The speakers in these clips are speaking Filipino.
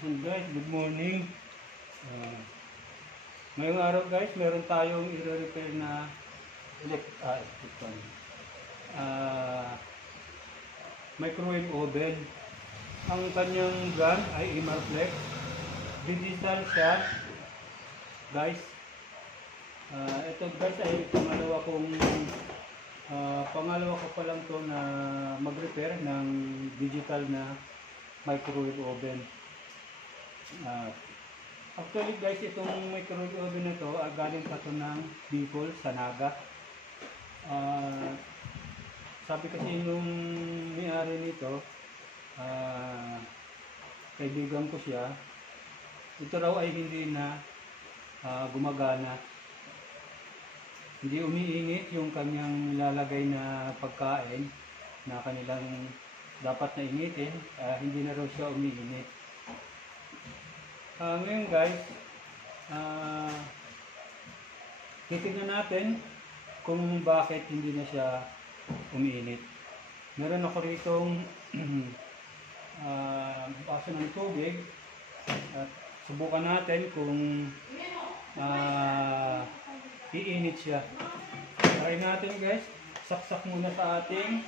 And guys, good morning. Ngayong araw guys, meron tayong i-repair na uh, microwave oven. Ang kanyang brand ay Imarflex. Digital siya. Guys, ito guys ay pangalawa ko pa lang to na mag-repair ng digital na microwave oven. Actually guys, itong microwave oven na to, galing pa to ng Bicol, sa Naga. Sabi kasi nung may-ari nito, kaibigan ko siya, ito raw ay hindi na gumagana. Hindi umiinit yung kanyang nilalagay na pagkain na kanilang dapat na initin, hindi na raw siya umiinit. Ngayon guys, titignan natin kung bakit hindi na siya umiinit. Meron ako ritong baso ng tubig at subukan natin kung iinit siya. Try natin guys, saksak muna sa ating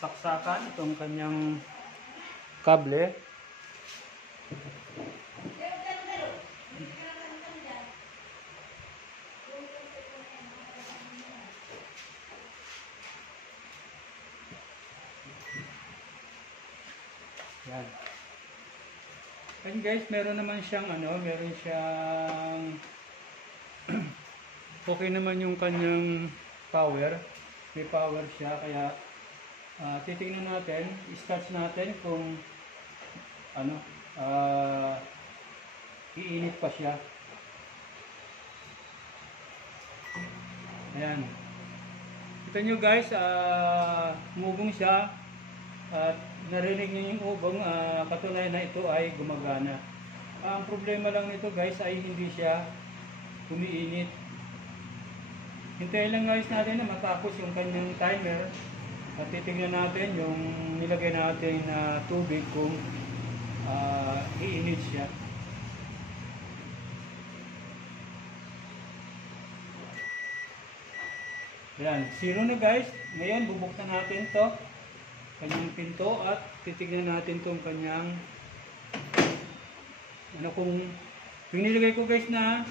saksakan itong kanyang kable. Yan. And guys, meron naman siyang okay naman yung kanyang power. May power siya, kaya titingnan natin, i-start natin kung iinit pa siya. Ayan. Kita nyo guys, umugong siya at narinig niyo yung ubong, katunayan na ito ay gumagana. Ang problema lang nito guys ay hindi siya umiinit. Hintayin lang guys natin na matapos yung kanyang timer at titingnan natin yung nilagay natin na tubig kung iinit siya. Yan, 0 na guys. Ngayon bubuksan natin to kanyang pinto at titignan natin tong kanyang kung yung nilagay ko guys na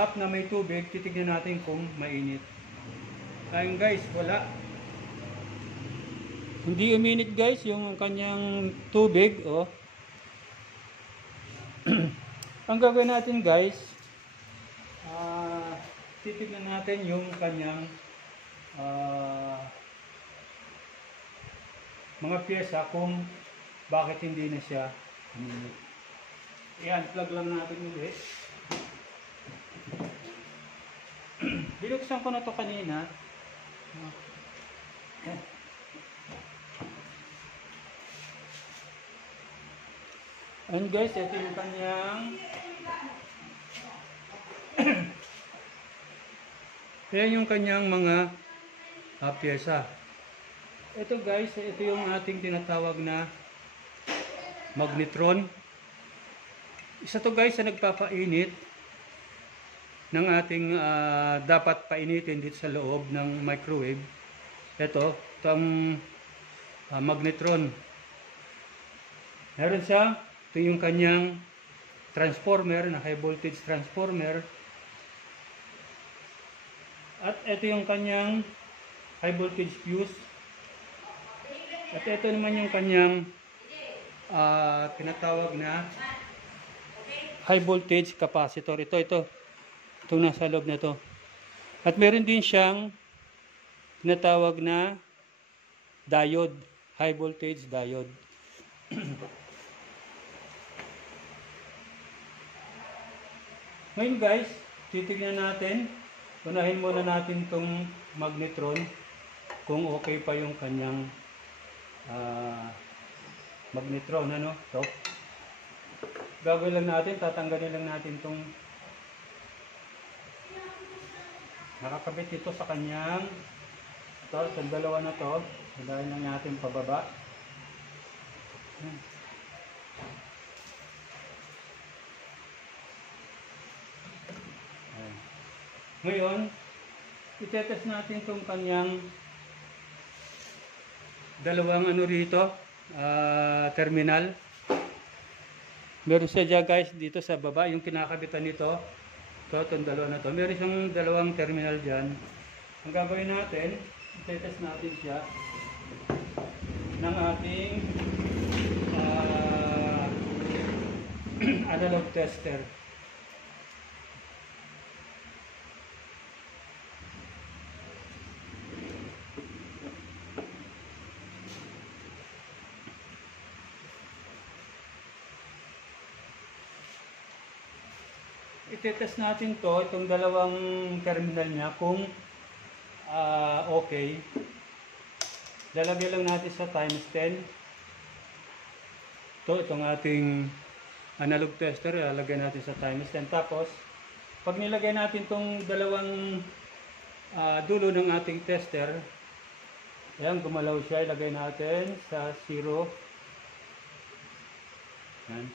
cup na may tubig, titignan natin kung mainit. Ayun guys, wala, hindi uminit guys yung kanyang tubig. Ang gagawin natin guys, titignan natin yung kanyang mga pyesa kung bakit hindi na siya uminit. Ayan, plug lang natin ulit. Binuksan ko na to kanina. And guys, ito yung kanyang ayan yung kanyang mga pyesa. Ito guys, ito yung ating tinatawag na magnetron. Isa to guys sa nagpapainit ng ating dapat painitin dito sa loob ng microwave. Ito, itong magnetron. Meron siya, ito yung kanyang transformer na high voltage transformer. At ito yung kanyang high voltage fuse. At ito naman yung kanyang tinatawag na high voltage capacitor. Ito. Itong nasa loob na to. At meron din siyang tinatawag na diode. High voltage diode. Ngayon guys, titignan natin. Unahin muna natin itong magnetron kung okay pa yung kanyang magnetron. Ito. Gagawin lang natin, tatanggalin lang natin itong nakakabit ito sa kanyang sa dalawa na to. Dahil lang natin pababa. Ngayon, itetest natin itong kanyang dalawang ano rito, terminal. Meron siya dyan guys dito sa baba, yung kinakabitan nito. Itong dalawa na to. Meron siyang dalawang terminal dyan. Ang gagawin natin, itetest natin siya ng ating analog tester. Itetest natin to, itong dalawang terminal niya kung okay. Lalagay lang natin sa times 10. Itong ating analog tester, lalagay natin sa times 10. Tapos, pag nilagay natin itong dalawang dulo ng ating tester, ayan, gumalaw siya, ilagay natin sa 0. Ayan.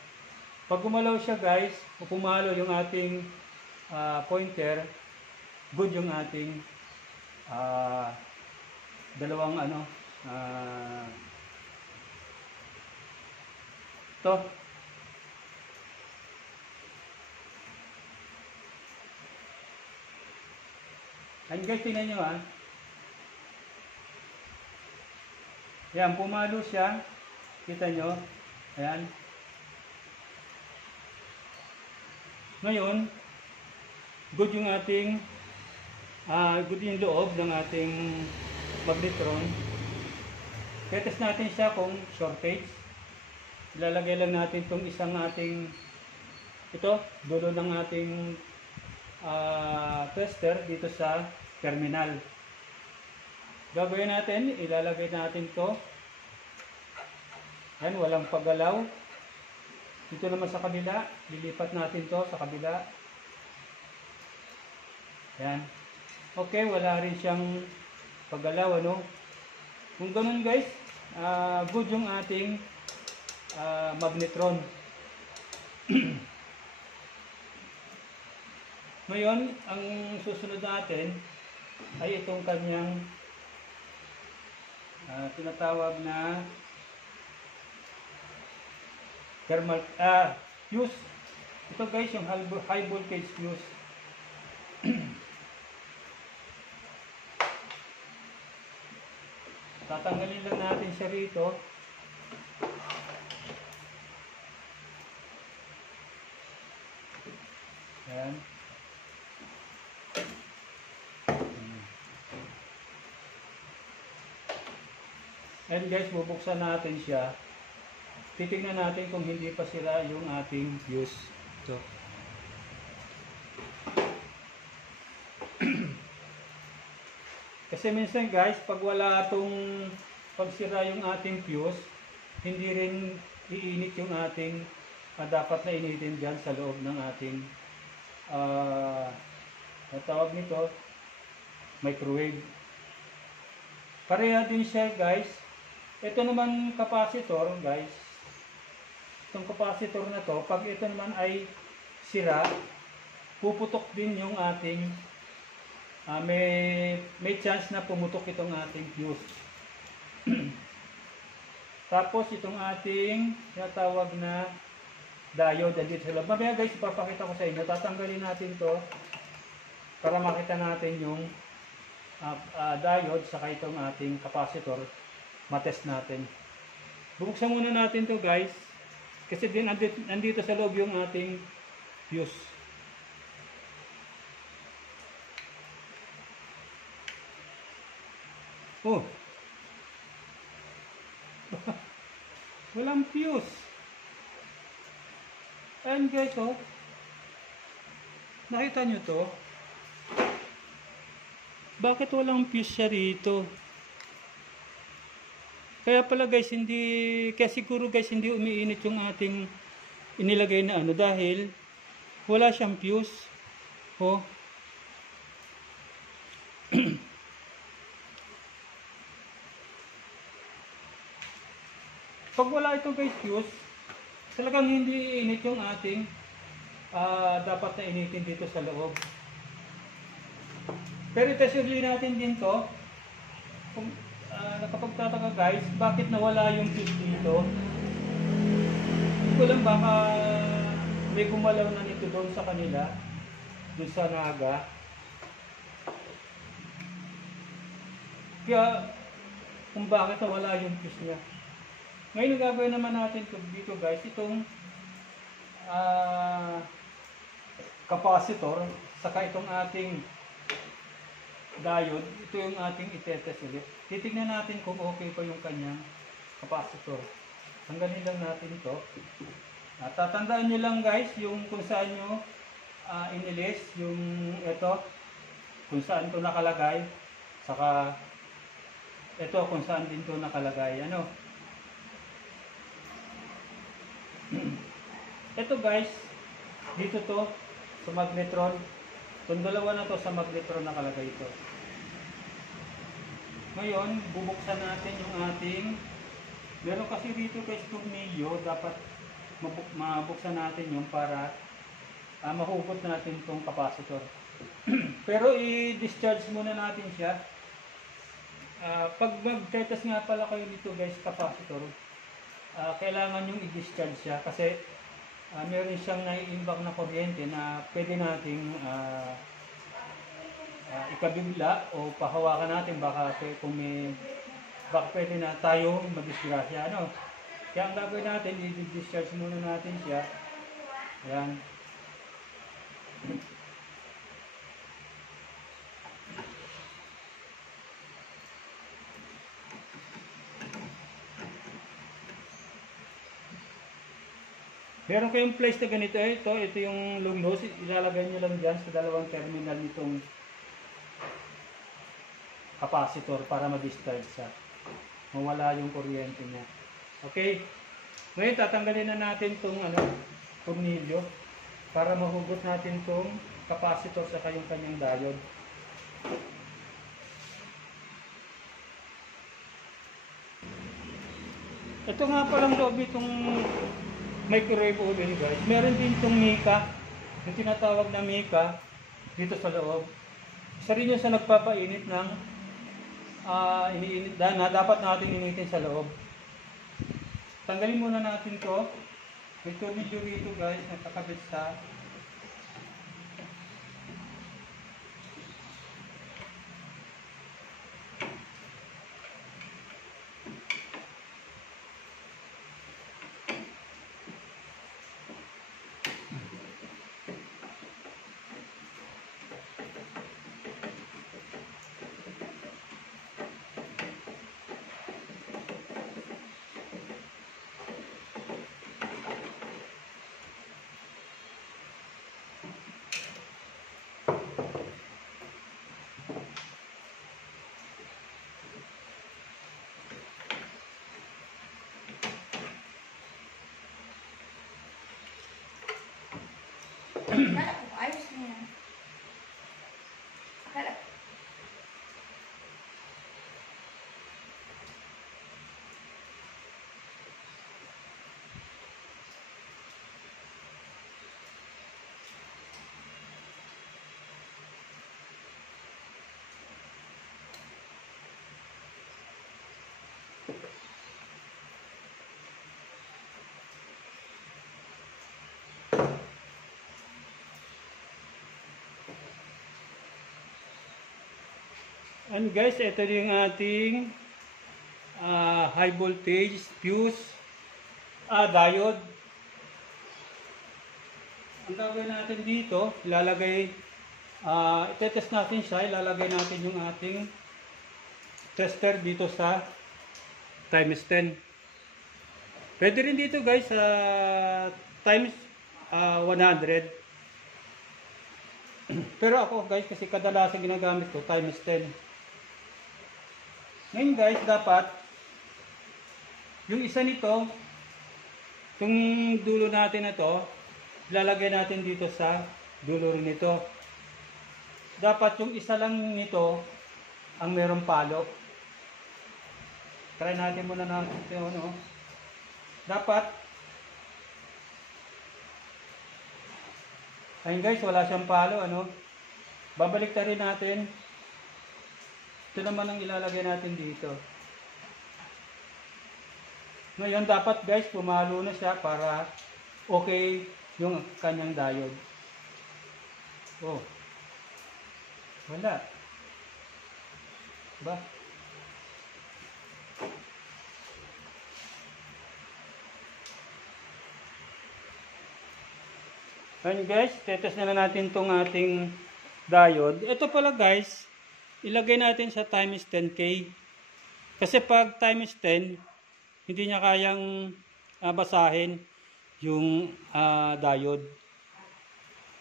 Pag gumalaw siya guys, o pumalo yung ating pointer, good yung ating dalawang ano, to. Ayan guys, tingnan nyo ha. Ayan, pumalo siya. Kita nyo. Ayan. Ngayon, good yung ating good yung loob ng ating magnetron. Tetest natin siya kung shortage. Ilalagay lang natin itong isang ating dulo ng ating tester dito sa terminal. Gagawin natin, ilalagay natin to. Yan, walang paggalaw. Dito naman sa kabila, lilipat natin to sa kabila. Yan. Okay, wala rin siyang paggalaw, ano? Kung ganun guys, good yung ating magnetron. Ngayon, ang susunod natin ay itong kanyang tinatawag na thermal fuse. Ito guys, yung high voltage fuse. Tatanggalin lang natin siya rito. Ayan. And guys, bubuksan natin siya. Titingnan natin kung hindi pa sira yung ating fuse. Ito. Kasi minsan guys, pag wala itong pagsira yung ating fuse, hindi rin iinit yung ating dapat na initin dyan sa loob ng ating tawag nito, microwave. Pareha din siya guys. Ito naman capacitor guys. Itong capacitor na to, pag ito naman ay sira, puputok din yung ating may chance na pumutok itong ating fuse. Tapos itong ating tinatawag na diode dito sa loob. Mamaya guys, ipapakita ko sa inyo. Tatanggalin natin to para makita natin yung diode saka itong ating capacitor. Matest natin. Bubuksan muna natin to guys. Kasi din nandito sa loob yung ating fuse. Oh. Walang fuse. Ayan guys, oh. Nakita nyo to? Bakit walang fuse siya rito? Kaya pala guys, kaya siguro guys, hindi umiinit yung ating inilagay na ano dahil wala siyang fuse. Oh. Pag wala ito guys fuse, talagang hindi iinit yung ating dapat na initin dito sa loob. Pero itest uli natin din to. Kung nakapagtataka guys, bakit nawala yung fuse dito? Hindi ko lang, baka may gumalaw na nito doon sa kanila, doon sa naga. Kaya kung bakit nawala yung fuse niya. Ngayon gagawin naman natin dito guys, itong capacitor, saka itong ating diode, ito yung ating itetest ulit. Titignan natin kung okay pa yung kanyang capacitor. Tanggalin lang natin ito. At tatandaan nyo lang guys, yung kung saan nyo inilis, yung ito, kung saan ito nakalagay, saka ito kung saan din ito nakalagay. Ano? Ito guys, dito to sa magnetron. Itong dalawa na to sa magnetron nakalagay ito. Ngayon, bubuksan natin yung ating, meron kasi dito guys tornilyo, dapat mabuksan natin yung para mahugot natin itong capacitor. Pero i-discharge muna natin siya. Pag mag-test nga pala kayo dito guys, capacitor, kailangan yung i-discharge siya kasi meron siyang naiimbak na kuryente na pwede nating ikabigla o pahawakan natin, baka pwede na tayo madisgrasya. Ano? Kaya ang gagawin natin, i-discharge muna natin siya. Ayan. Meron kayong place na ganito, ito yung long nose, ilalagay nyo lang dyan sa dalawang terminal nitong capacitor para ma-discharge siya. Mawala yung kuryente niya. Okay? Ngayon tatanggalin na natin itong tornilyo para mahugot natin itong capacitor sa kanyang diode. Ito nga palang loob itong microwave oven guys. Meron din itong Mica, yung tinatawag na Mica dito sa loob. Isa rin yun sa nagpapainit ng iniinit na dapat natin initin sa loob. Tanggalin muna natin to. May tornilyo rito guys, nakakabit sa Akala ko, ayos na yan. Akala ko. And guys, ito yung ating high voltage fuse diode. Ang gagawin natin dito, ilalagay, itetest natin siya, ilalagay natin yung ating tester dito sa times 10. Pwede rin dito guys sa times 100. Pero ako guys, kasi kadalasan ginagamit ko times 10. Ngayon guys, dapat yung isa nito, itong dulo natin na to, ilalagay natin dito sa dulo rin nito. Dapat yung isa lang nito ang merong palo. Try natin muna natin ito, ano. Dapat ayun guys, wala siyang palo, ano. Babalik rin natin Ito naman ang ilalagay natin dito. Ngayon dapat guys, pumalo na siya para okay yung kanyang diode. Oh. Wala. Ba? Ngayon guys, tetest na natin tong ating diode. Ito pala guys, ilagay natin sa times 10K. Kasi pag times 10, hindi niya kayang basahin yung diode.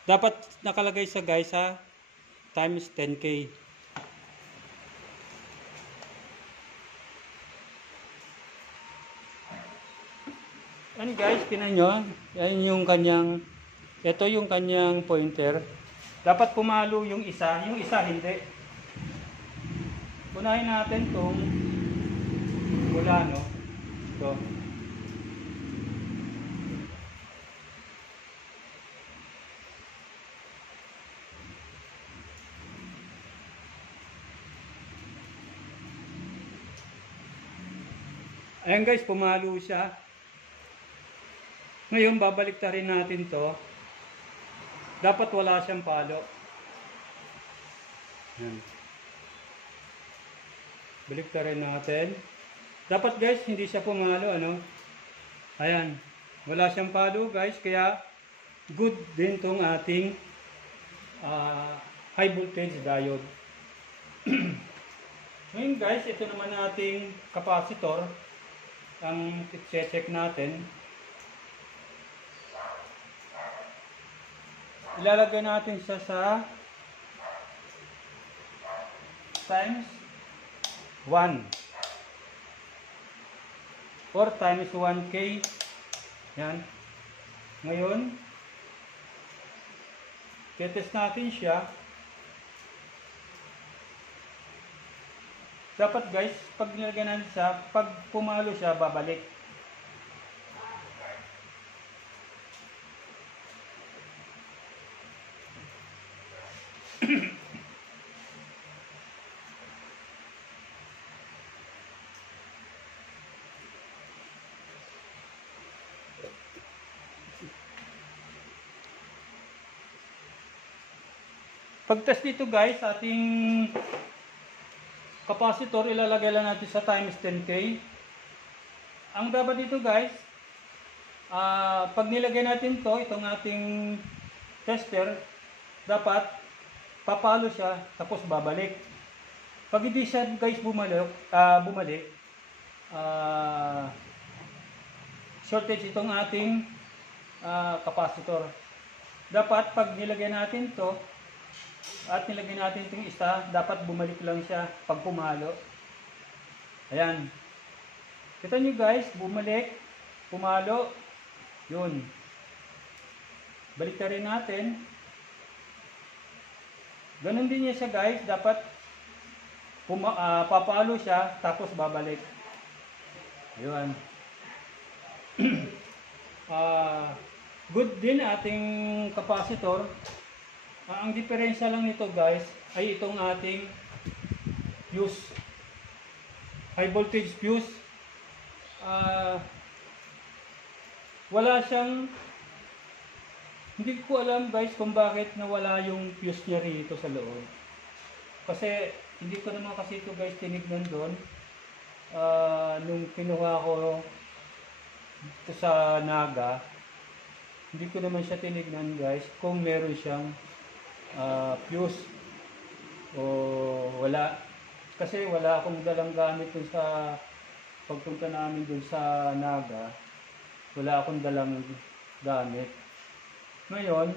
Dapat nakalagay sa guys sa times 10K. Ano guys, tinan nyo, yan yung kanyang, ito yung kanyang pointer. Dapat pumalo yung isa hindi. Unahin natin tong mula, no? Ito. Ayan guys, pumalo siya. Ngayon, babalik ta rin natin to. Dapat wala siyang palo. Ayan. Balik ta rin natin. Dapat guys, hindi siya pumalo, ano? Ayan. Wala siyang palo guys, kaya good din tong ating high voltage diode. Ngayon guys, ito naman ating capacitor. Ang check natin. Ilalagay natin siya sa times 1 or times 1K. Yan. Ngayon, test natin siya. Dapat guys, pag nilagay natin siya, pag pumalo siya, babalik. Pag-test dito guys, ating capacitor, ilalagay lang natin sa times 10K. Ang dapat dito guys, pag nilagay natin to, itong ating tester, dapat papalo siya, tapos babalik. Pag hindi siya guys bumalik, shortage itong ating capacitor. Dapat pag nilagay natin to, at nilagay natin itong isa, dapat bumalik lang siya pag pumalo. Ayan. Kita nyo guys, bumalik, pumalo, yun. Balik na rin natin. Ganun din niya siya guys, dapat papalo siya, tapos babalik. Ayun. Good din ating capacitor. Ang diferensya lang nito guys ay itong ating fuse, high voltage fuse. Wala siyang, hindi ko alam guys kung bakit nawala yung fuse niya rito sa loob. Kasi hindi ko naman kasi ito guys tinignan doon nung kinuha ko ito sa Naga. Hindi ko naman siya tinignan guys kung meron siyang fuse o wala, kasi wala akong dalang gamit dun sa pagpunta namin dun sa Naga. Wala akong dalang gamit. Ngayon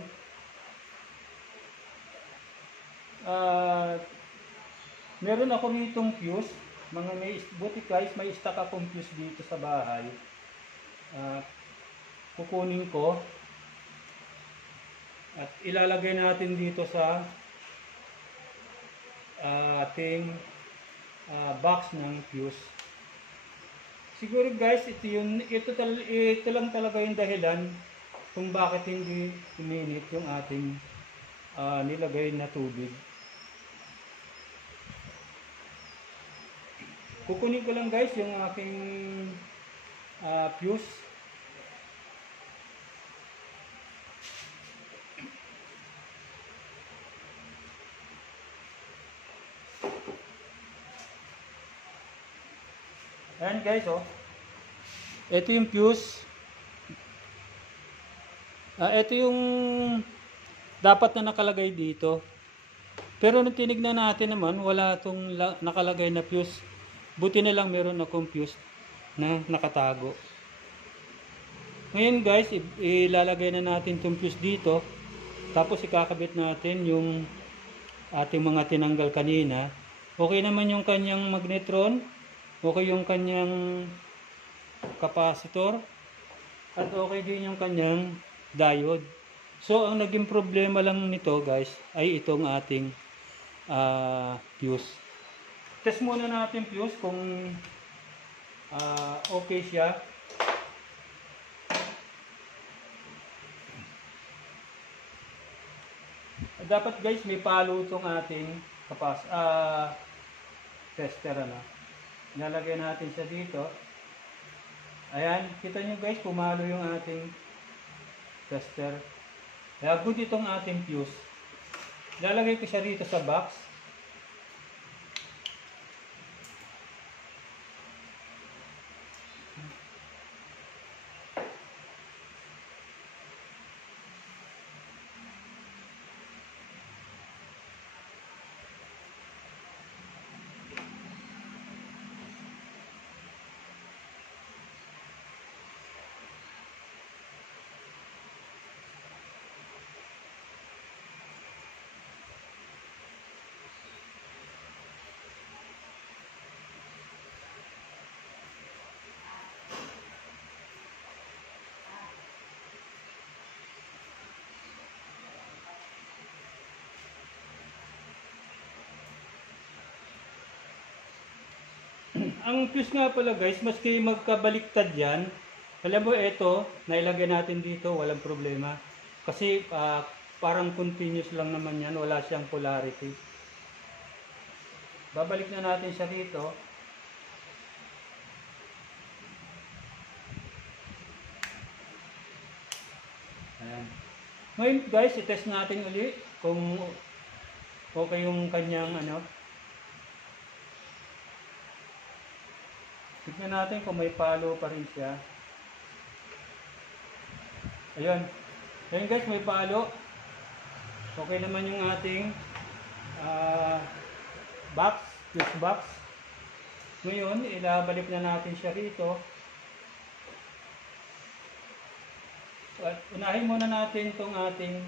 meron ako nitong fuse, buti guys, may stock akong fuse dito sa bahay. Kukunin ko at ilalagay natin dito sa ating box ng fuse. Siguro guys, ito lang talaga yung dahilan kung bakit hindi uminit yung ating nilagay na tubig. Kukunin ko lang guys yung aking fuse. Ayan guys, oh. Ito yung fuse. Ito yung dapat na nakalagay dito. Pero nung tinignan natin naman, wala itong nakalagay na fuse. Buti na lang meron akong fuse na nakatago. Ngayon guys, ilalagay na natin itong fuse dito. Tapos ikakabit natin yung ating mga tinanggal kanina. Okay naman yung kanyang magnetron. Okay yung kanyang capacitor. At okay din yung kanyang diode. So, ang naging problema lang nito guys, ay itong ating fuse. Test muna natin fuse kung okay siya. Dapat guys, may palo itong ating tester. Nalagay natin siya dito. Ayan, kita nyo guys, pumalo yung ating tester. Kaya good itong ating fuse. Lalagay ko siya rito sa box. Ang fuse nga pala guys, maski magkabaliktad yan, alam mo ito, nailagay natin dito, walang problema. Kasi parang continuous lang naman yan, wala siyang polarity. Babalik na natin siya dito. Ayan. Ngayon guys, i-test natin ulit kung okay yung kanyang tignan natin kung may palo pa rin siya. Ayun. Ayun guys, may palo. Okay naman yung ating fuse box. Ngayon, ilabalik na natin siya rito. At unahin muna natin itong ating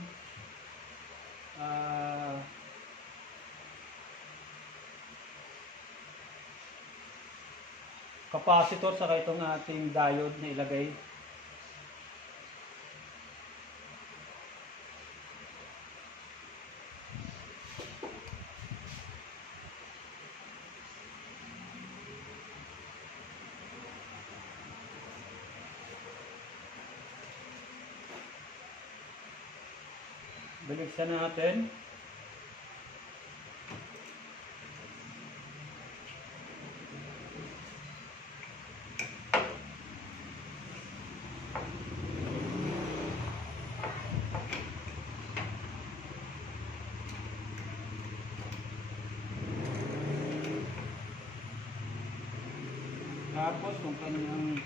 capacitor saka itong ating diode na ilagay. Baliksan natin. Tapos kung kanyang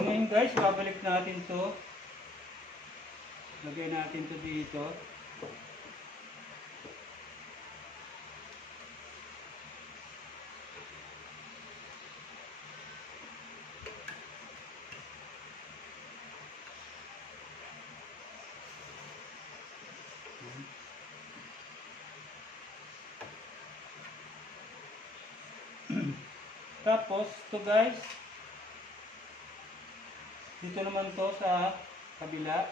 So ngayon guys, babalik natin to. Lagay natin to dito. Tapos, to guys, dito naman to sa kabila.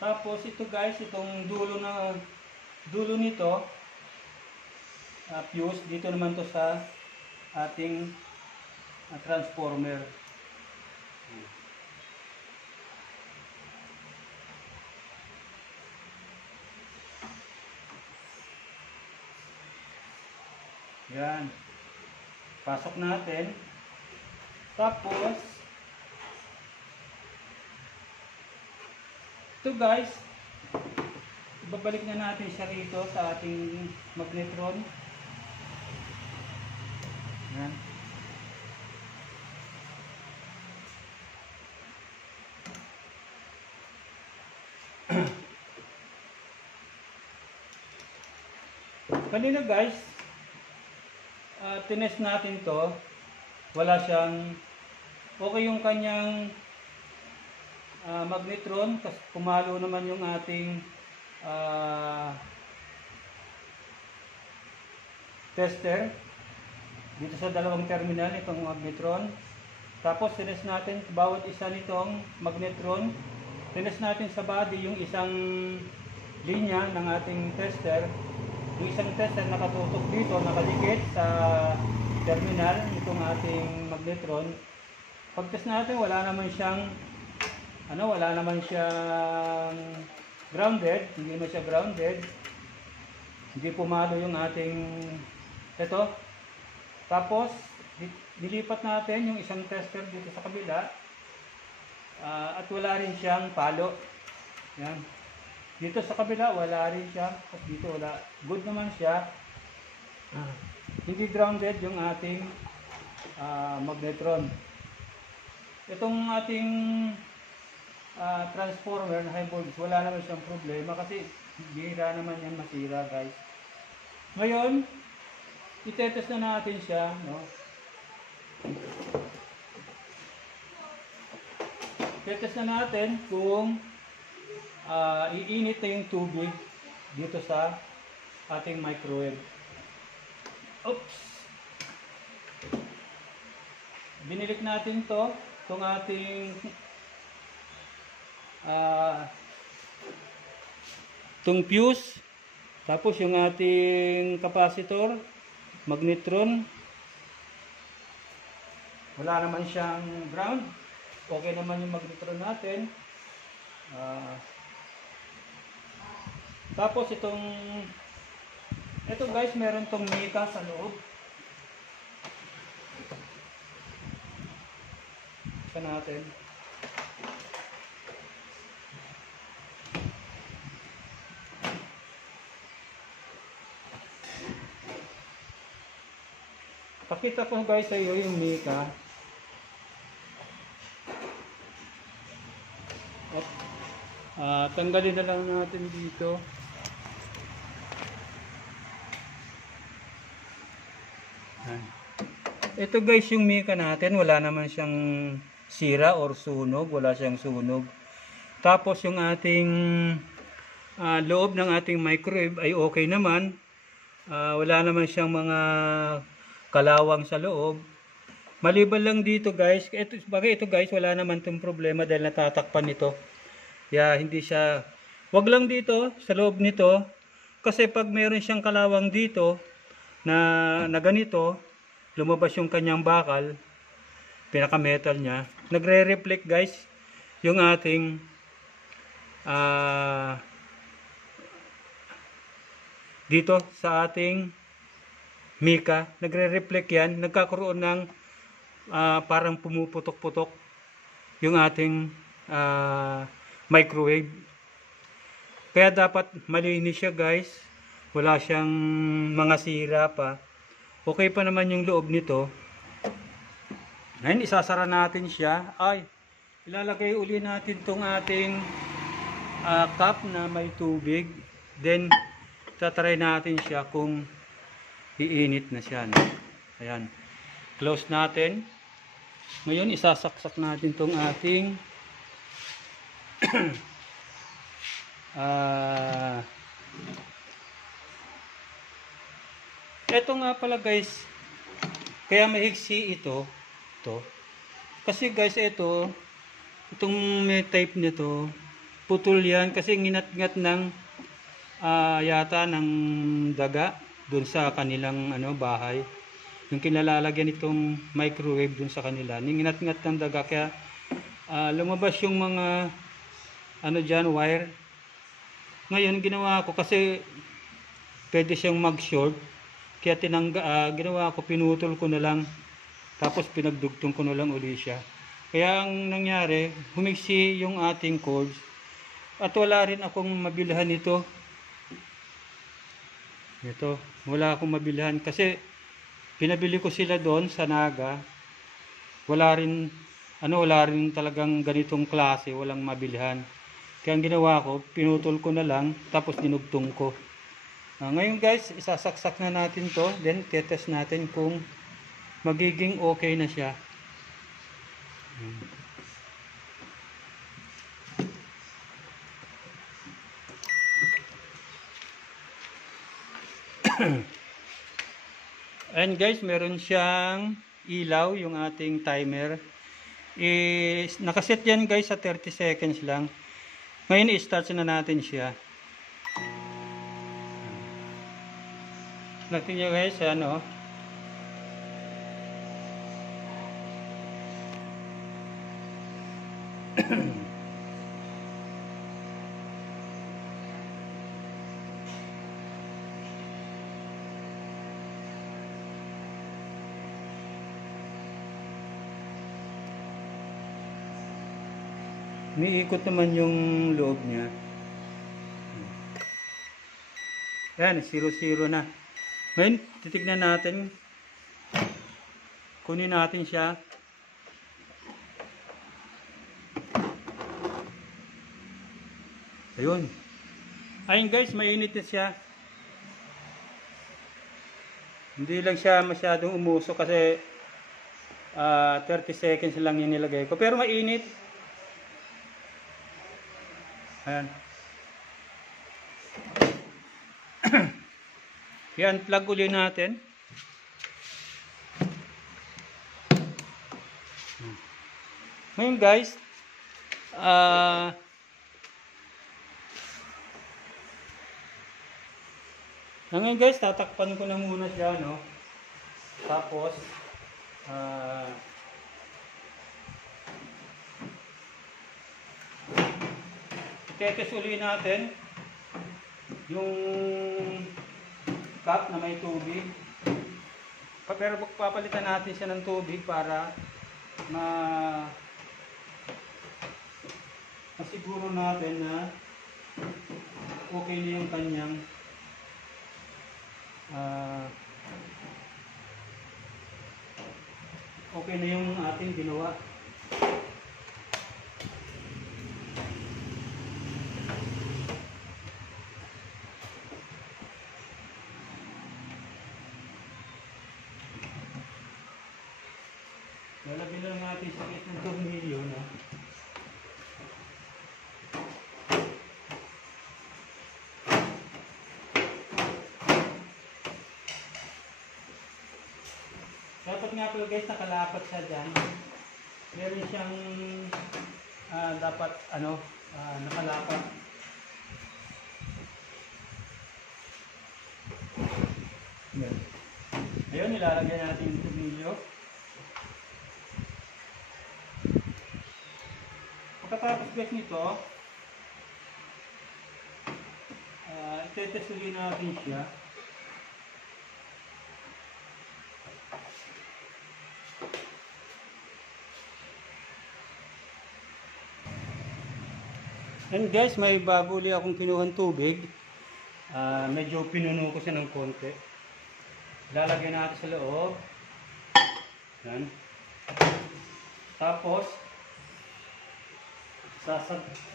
Tapos ito guys, itong dulo nito, fuse, dito naman to sa ating transformer. Yan. Pasok natin. Tapos, ito guys, babalik na natin siya rito sa ating magnetron. Yan. Kanina guys, tinest natin to, wala siyang, okay yung kanyang magnetron, kasi pumalo naman yung ating tester dito sa dalawang terminal itong magnetron. Tapos tinest natin bawat isa nitong magnetron, tinest natin sa body yung isang linya ng ating tester. Yung isang tester nakatutok dito, nakadikit sa terminal nitong ating magnetron. Pag-test natin, wala naman siyang grounded, hindi naman siya grounded. Hindi pumalo yung ating ito. Tapos nilipat natin yung isang tester dito sa kabila. At wala rin siyang palo. Yan. Dito sa kabila wala rin siya. Tapos dito wala. Good naman siya. Hindi grounded yung ating magnetron. Itong ating transformer na high voltage, wala naman siyang problema kasi bihira naman yan masira guys. Ngayon, itetest na natin siya, no? Itetest na natin kung iinit na yung tubig dito sa ating microwave. Oops! Binilik natin to, itong ating itong fuse, tapos yung ating capacitor, magnetron, wala naman siyang ground, okay naman yung magnetron natin. Tapos ito guys, meron tong mica sa loob. Ito natin. Pakita ko guys sa iyo yung mica. At tanggalin na lang natin dito. Ito guys yung mica natin, wala naman siyang sira or sunog, wala siyang sunog. Tapos yung ating loob ng ating microwave ay okay naman. Wala naman siyang mga kalawang sa loob. Maliban lang dito guys, bagay ito guys, wala naman tong problema dahil natatakpan nito. Hindi siya, wag lang dito sa loob nito, kasi pag meron siyang kalawang dito na ganito, lumabas yung kanyang bakal, pinaka metal niya, nagre-reflect guys yung ating dito sa ating mica, nagre-reflect yan, nagkakaroon ng parang pumuputok-putok yung ating microwave. Kaya dapat malinis siya guys, wala siyang mga sira pa. Okay pa naman yung loob nito. Ngayon isasara natin siya. Ay, ilalagay uli natin tong ating cup na may tubig. Then tatry natin siya kung iinit na siya, no? Ayan. Close natin. Ngayon, isasaksak natin tong ating eto nga pala guys, kaya mahigsi ito. Kasi guys, itong may type nito, putol yan kasi nginat-ngat ng yata ng daga dun sa kanilang bahay. Yung kinalalagyan itong microwave dun sa kanila, ninginat-ngat ng daga, kaya lumabas yung mga dyan, wire. Ngayon ginawa ko, kasi pwede siyang mag-short, kaya ginawa ko, pinutol ko na lang, tapos pinagdugtong ko na lang uli siya. Kaya ang nangyari, humiksi yung ating cords, at wala rin akong mabilhan nito. Ito, wala akong mabilhan kasi pinabili ko sila doon sa Naga. Wala rin talagang ganitong klase, walang mabilhan. Kaya ang ginawa ko, pinutol ko na lang, tapos dinugtong ko. Ngayon guys, isasaksak na natin to, then tetest natin kung magiging okay na siya. And guys, meron siyang ilaw, yung ating timer. Nakaset yan guys sa 30 seconds lang. Ngayon i-start na natin siya. Natin nyo guys, umiikot naman yung loob niya. Yan, 0-0 na. Ngayon, titignan natin. Kunin natin siya. Ayun. Ayun guys, mainit na siya. Hindi lang siya masyadong umuso kasi 30 seconds lang yung nilagay ko. Pero mainit. Ayan. Yan, plug uli natin. Ngayon guys, tatakpan ko na muna siya, no? Tapos, itetest uli natin yung cup na may tubig. Pero papalitan natin siya ng tubig para masiguro natin na okay na yung kanyang okay na yung ating ginawa. Lalagyan lang natin sa isang tornilyo, no? Dapat nga po guys, nakalapat siya dyan. Meron siyang dapat nakalapat. Yan. Ayun, ilalagay natin yung tornilyo. Pagkatapos guys nito, itetest ulit natin siya. And guys, may bago ulit akong kinuhang tubig. Medyo pinuno ko siya ng konti. Lalagyan natin sa loob. Yan. Tapos,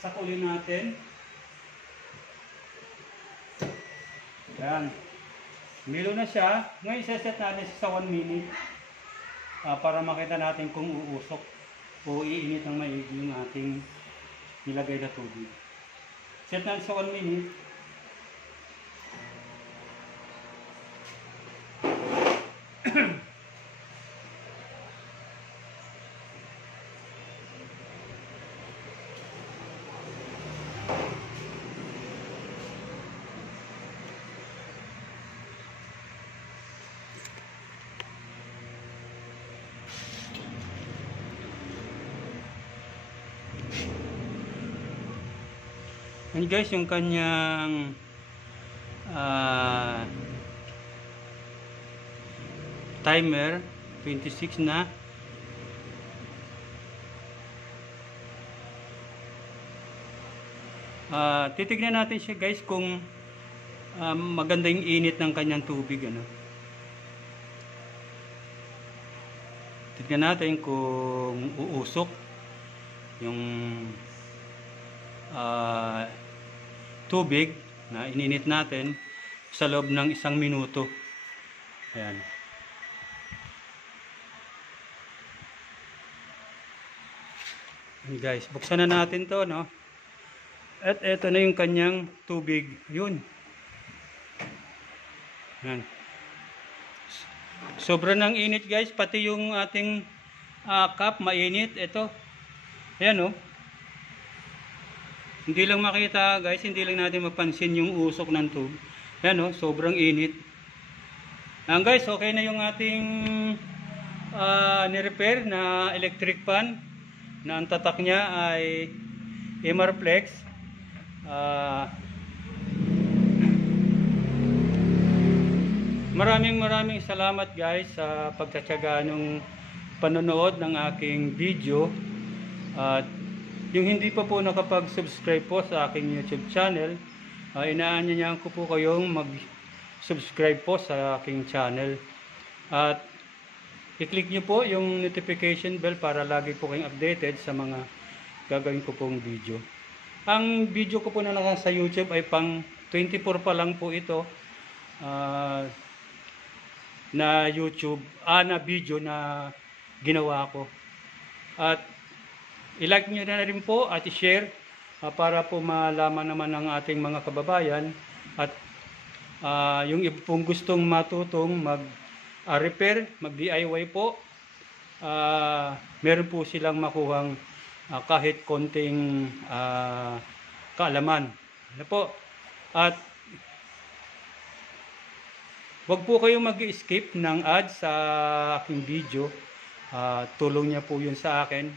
sakulin natin. Yan. Milo na siya. Ngayon, iseset natin sa 1 minute. Para makita natin kung uusok o iinit ng maigi yung ating nilagay na tubig. Set natin sa 1 minute. And guys, yung kanyang timer 26 na. Titignan natin siya guys kung maganda yung init ng kanyang tubig, ano. Tignan natin kung uusok yung tubig na ininit natin sa loob ng 1 minuto. Ayan. And guys, buksan na natin to, no? At eto na yung kanyang tubig. Yun. Ayan. Sobra ng init guys, pati yung ating cup mainit. Ito. Ayan, no? Hindi lang makita guys, hindi lang natin mapansin yung usok ng tube. Yan, no? Sobrang init. Guys, okay na yung ating ni-repair na electric fan na ang tatak niya ay Emarflex. Maraming salamat guys sa pagtatyaga ng panonood ng aking video. At yung hindi pa po nakapag-subscribe po sa aking YouTube channel, inaanyayahan ko po kayong mag-subscribe po sa aking channel. At i-click nyo po yung notification bell para lagi po kayong updated sa mga gagawin ko pong video. Ang video ko po na nasa YouTube ay pang 24 pa lang po ito na YouTube, na video na ginawa ko. At i-like nyo na rin po at i-share para po malaman naman ng ating mga kababayan. At yung iba pong gustong matutong mag-repair, mag-DIY po, meron po silang makuhang kahit konting kaalaman. Ano po? At wag po kayong mag-skip ng ads sa aking video. Tulong niya po yun sa akin.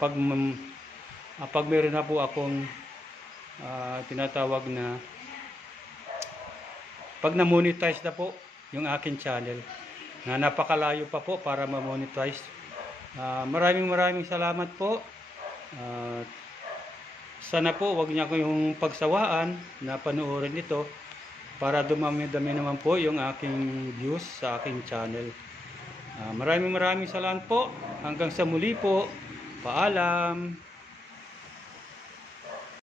Pag meron na po akong tinatawag na pag na-monetize na po yung aking channel, na napakalayo pa po para ma-monetize. Maraming salamat po. Sana po wag niya ko yung pagsawaan na panoorin ito para dumami-dami naman po yung aking views sa aking channel. Maraming salamat po. Hanggang sa muli po. Paalam.